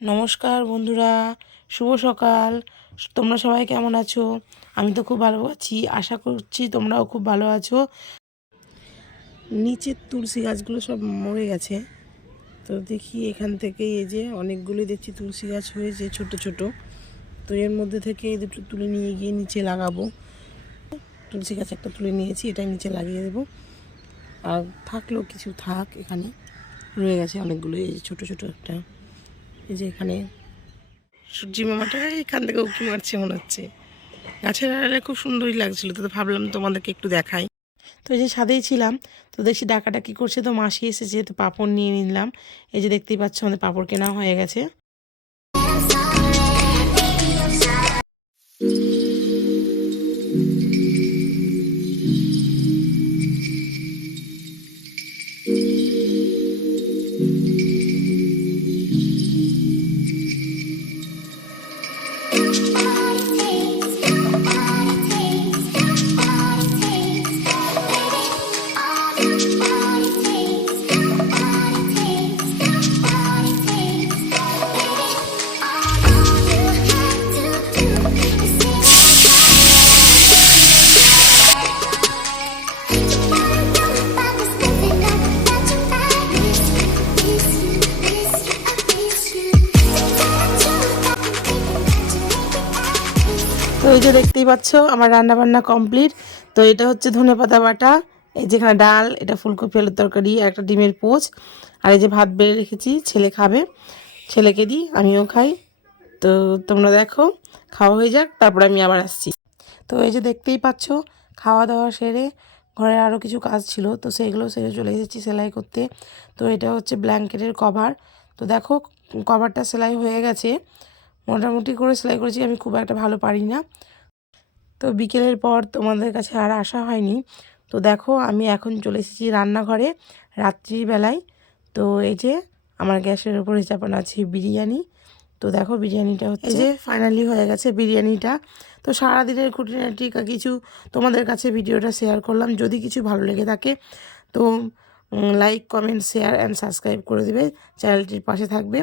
নমস্কার বন্ধুরা, শুভ সকাল। তোমরা সবাই কেমন আছো? আমি তো খুব ভালো আছি, আশা করছি তোমরাও খুব ভালো আছো। নিচের তুলসী গাছগুলো সব মরে গেছে, তো দেখি এখান থেকে এই যে অনেকগুলি দেখছি তুলসী গাছ হয়েছে ছোট ছোট। তো এর মধ্যে থেকে এই দুটো তুলে নিয়ে গিয়ে নিচে লাগাবো। তুলসী গাছ একটা তুলে নিয়েছি, এটা নিচে লাগিয়ে দেবো। আর থাকলেও কিছু থাক, এখানে রয়ে গেছে অনেকগুলো, এই যে ছোটো ছোটো একটা, এই যে এখানে সূর্যি মামাটা এখান থেকে উঁকি মারছে মনে হচ্ছে। গাছের আড়ালে খুব সুন্দরই লাগছিলো, তো ভাবলাম তোমাদেরকে একটু দেখাই। তো এই যে ছাদেই ছিলাম, তো দেখছি ডাকাডাকি করছে, তো মাসি এসেছে, তো পাঁপড় নিয়ে নিলাম। এই যে দেখতেই পাচ্ছ আমাদের পাঁপড় কেনা হয়ে গেছে। তো এই যে দেখতেই পাচ্ছ আমার রান্না বান্না কমপ্লিট। তো এটা হচ্ছে ধনেপাতা বাটা, এই যেখানে ডাল, এটা ফুলকপি আলুর তরকারি, একটা ডিমের পোচ, আর এই যে ভাত বেড়ে রেখেছি, ছেলে খাবে, ছেলেকে দিই, আমিও খাই। তো তোমরা দেখো, খাওয়া হয়ে যাক, তারপর আমি আবার আসছি। তো এই যে দেখতেই পাচ্ছ খাওয়া দাওয়া সেরে ঘরে আরও কিছু কাজ ছিল, তো সেইগুলো সেরে চলে এসেছি সেলাই করতে। তো এটা হচ্ছে ব্ল্যাঙ্কেটের কভার। তো দেখো কভারটা সেলাই হয়ে গেছে, মোটামুটি করে সেলাই করেছি, আমি খুব একটা ভালো পারি না। তো বিকেলের পর তোমাদের কাছে আর আসা হয়নি। তো দেখো আমি এখন চলে এসেছি রান্নাঘরে রাত্রিবেলায়। তো এই যে আমার গ্যাসের উপরে চাপানো আছে বিরিয়ানি। তো দেখো বিরিয়ানিটা হচ্ছে, এই যে ফাইনালি হয়ে গেছে বিরিয়ানিটা। তো সারাদিনের খুঁটিনাটি কিছু তোমাদের কাছে ভিডিওটা শেয়ার করলাম। যদি কিছু ভালো লেগে থাকে তো like, comment, share and subscribe করে দেবে, চ্যানেলটির পাশে থাকবে।